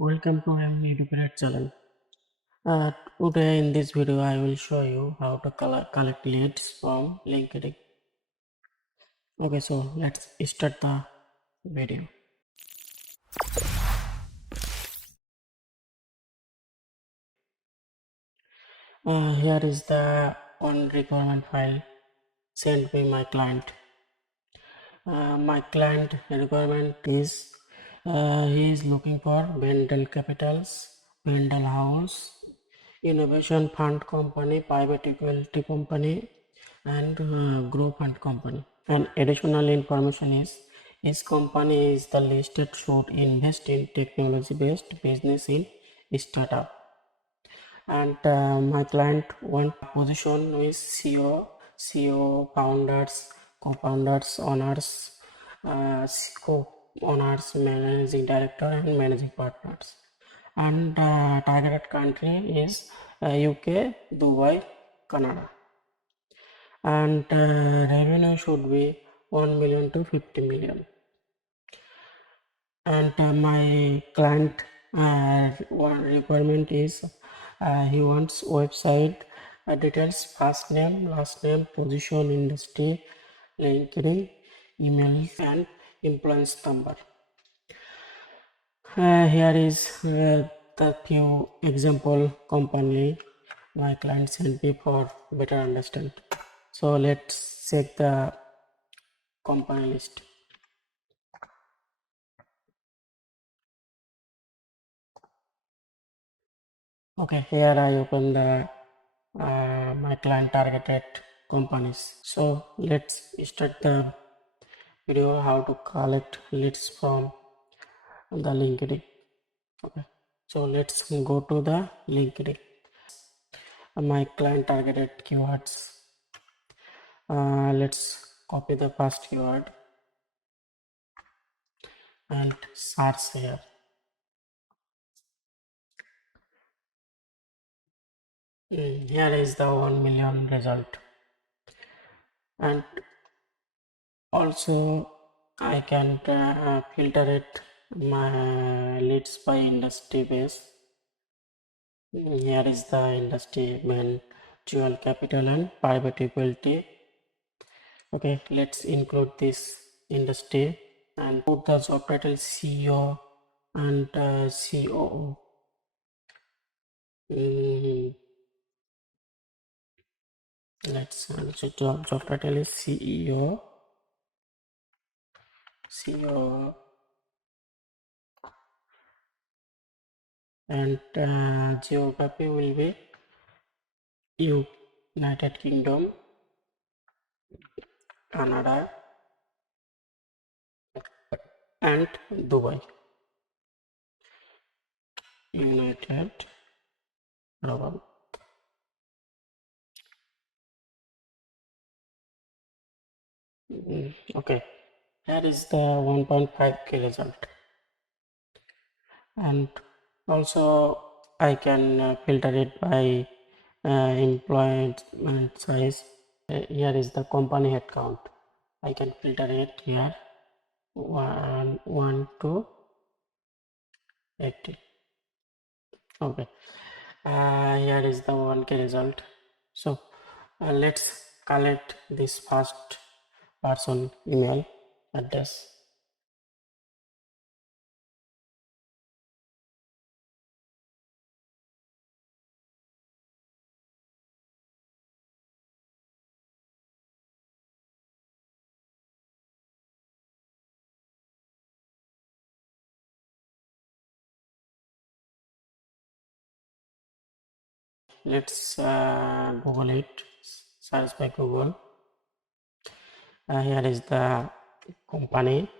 Welcome to Navigator channel. Today in this video I will show you how to collect leads from LinkedIn. Okay, so let's start the video. Here is the one requirement file sent by my client. My client requirement is he is looking for Vendel Capitals, Vendel House, Innovation Fund Company, Private Equity Company, and Grow Fund Company. And additional information is his company is the listed should invest in technology-based business in startup. And my client one position is CEO, founders, co-founders, owners, co-owners, managing director, and managing partners. And targeted country is UK, Dubai, Canada. And revenue should be 1 million to 50 million. And my client one requirement is he wants website details, first name, last name, position, industry, LinkedIn, email, and employees number. Here is the few example company my client sent me for better understand. So let's check the company list. Okay, here I open the my client targeted companies. So let's start the video how to collect leads from the LinkedIn. Okay, so let's go to the LinkedIn. My client targeted keywords. Let's copy the first keyword and search here. Here is the 1 million result, and also I can filter it my leads by industry base. Here is the industry mutual capital and private equity. Okay, let's include this industry and put the job title CEO and COO. Let's also job title is CEO, and geography will be United Kingdom, Canada, and Dubai. United Arab. Okay, here is the 1.5k result, and also I can filter it by employment size. Here is the company headcount. I can filter it here 1 to 80. Okay, here is the 1k result. So let's collect this first person email address. Let's Google it, search by Google. Here is the company.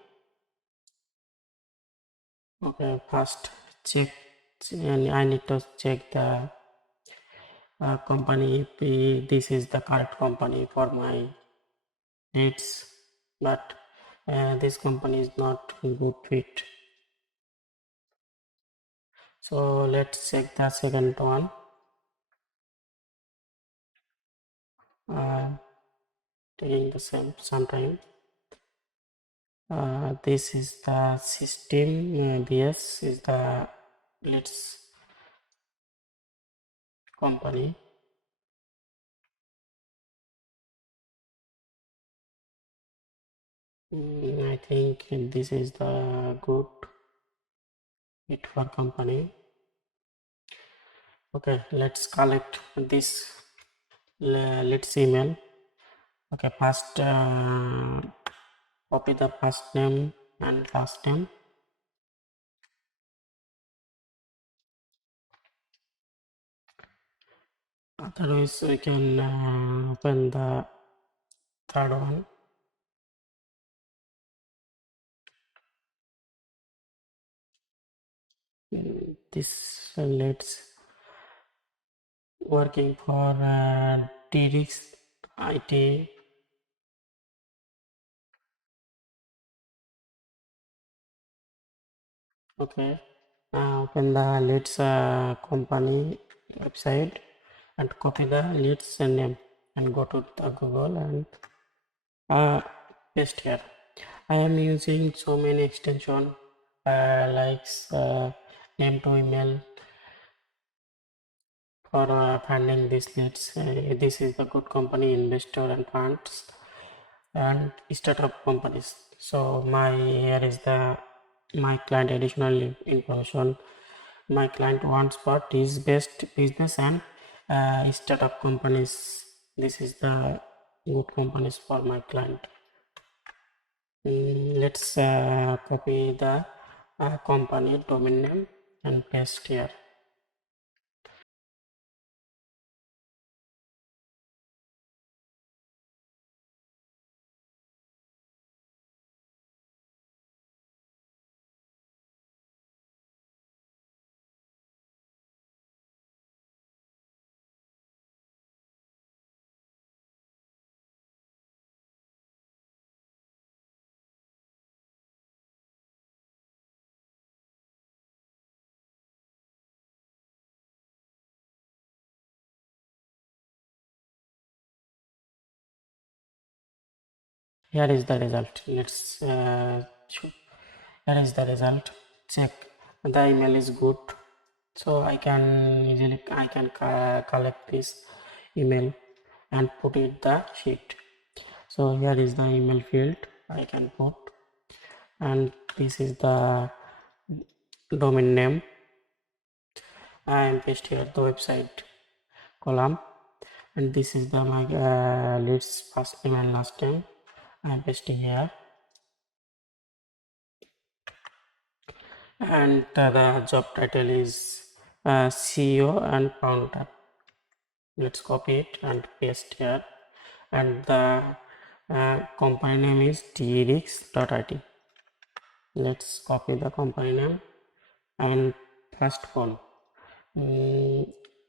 Okay, first check, and I need to check the company if this is the correct company for my needs, but this company is not good fit. So let's check the second one. Taking the some time. This is the system. BS is the Let's company. I think this is the good it for company. Okay, let's collect this. Let's email. Okay, first copy the first name and last name. Otherwise, we can open the third one. This let's working for DRX IT. Okay, open the let's company website and copy the leads name and go to the Google and paste here. I am using so many extension like name to email for funding these leads. This is the good company investor and funds and startup companies. So my here is the my client additional information. My client wants part is best business and startup companies. This is the good companies for my client. Let's copy the company domain name and paste here. Here is the result. Let's here is the result. Check the email is good. So I can easily collect this email and put it the sheet. So here is the email field I can put, and this is the domain name. I am paste here the website column, and this is the my leads first name and last name. I am pasting here, and the job title is CEO and founder. Let's copy it and paste here, and the company name is trx.it. Let's copy the company name and first phone.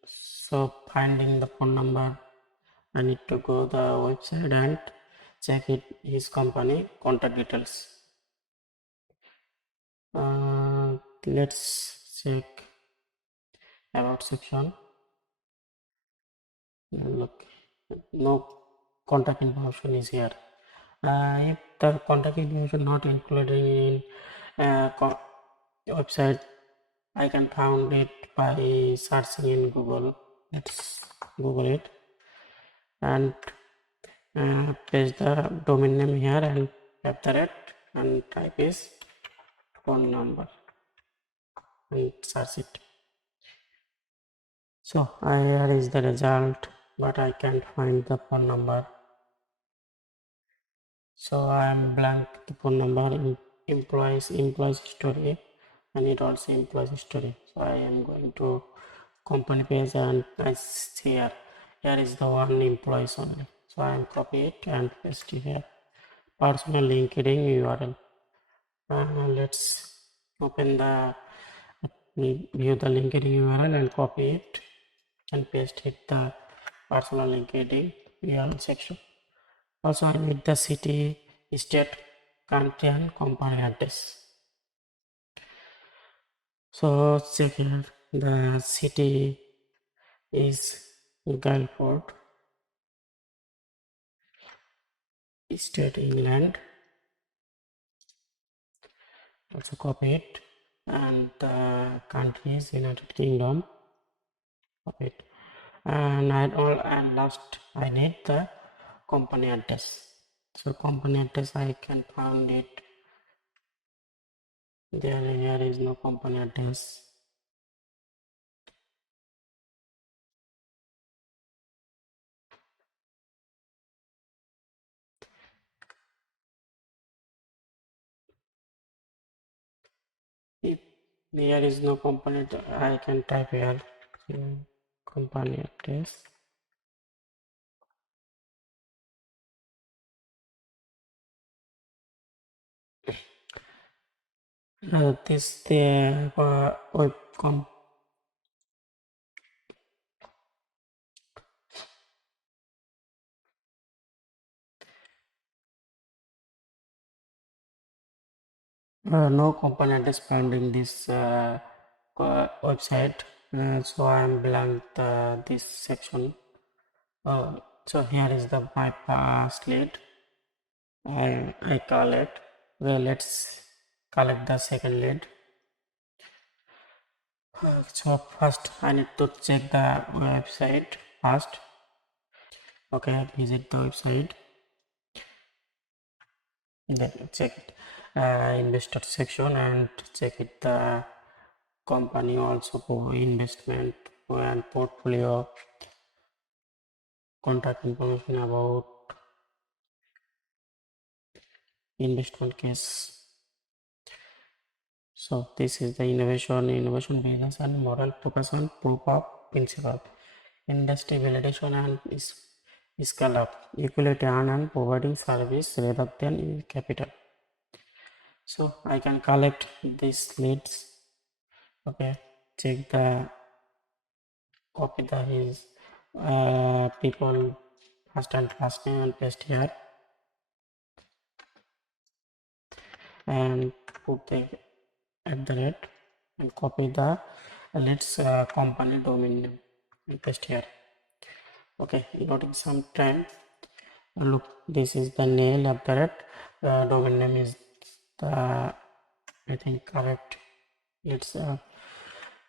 So finding the phone number, I need to go the website and check it his company contact details. Let's check about section. Look, no contact information is here. If the contact information not included in website, I can found it by searching in Google. Let's Google it and paste the domain name here and @ and type is phone number and search it. So here is the result, but I can't find the phone number. So I am blank the phone number in employees history, and it also employees history. So I am going to company page and I see here is the one employees only. So I am copy it and paste it here. Personal LinkedIn URL. Let's open the view the LinkedIn URL and copy it and paste it the personal LinkedIn URL section. Also, I need the city, state, country, and company address. So check here. The city is Guildford, state England. Also copy it and the country is United Kingdom of it. And last I need the company address. So company address I can find it. Here is no company address. If there is no company, I can type here company address. This the web no component is found in this website, so I am blank this section. So here is the my slate. I call it. Well, let's collect the second lead. So first I need to check the website first. Okay, visit the website. Then check it investor section and check it the company also for investment and portfolio, contact information about investment case. So this is the innovation business and moral focus on proof of principle, industry validation and is scale up, equality and providing service rather than capital. So I can collect these leads. Okay, check the copy the his people first and last name and paste here and put the at the rate and copy the let's company domain name and paste here. Okay, loading some time. Look, this is the nail at the rate domain name is the I think correct. Let's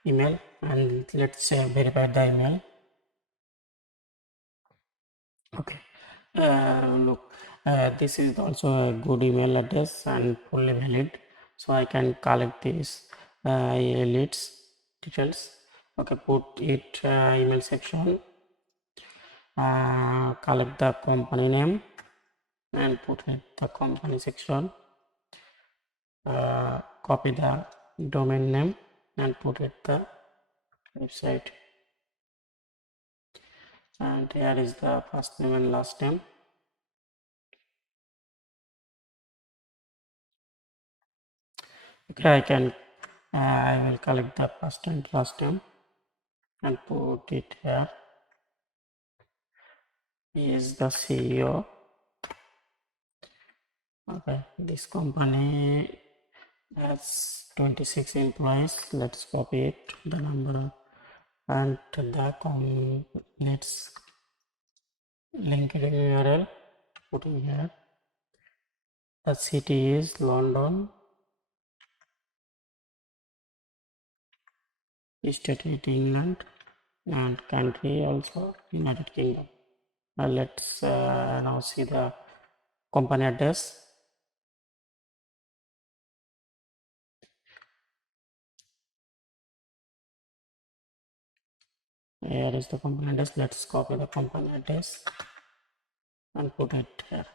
email and let's verify the email. Okay, look, this is also a good email address and fully valid, so I can collect these leads details. Okay, put it email section, collect the company name and put it the company section, copy the domain name and put it the website, and here is the first name and last name. Okay, I will collect the first and last name and put it here. He is the CEO. Okay, this company has 26 employees. Let's copy it, the number, and let's link it in URL. Putting here. The city is London. State is England, and country also United Kingdom. Let's now see the company address. Here is the company address. Let's copy the company address and put it here.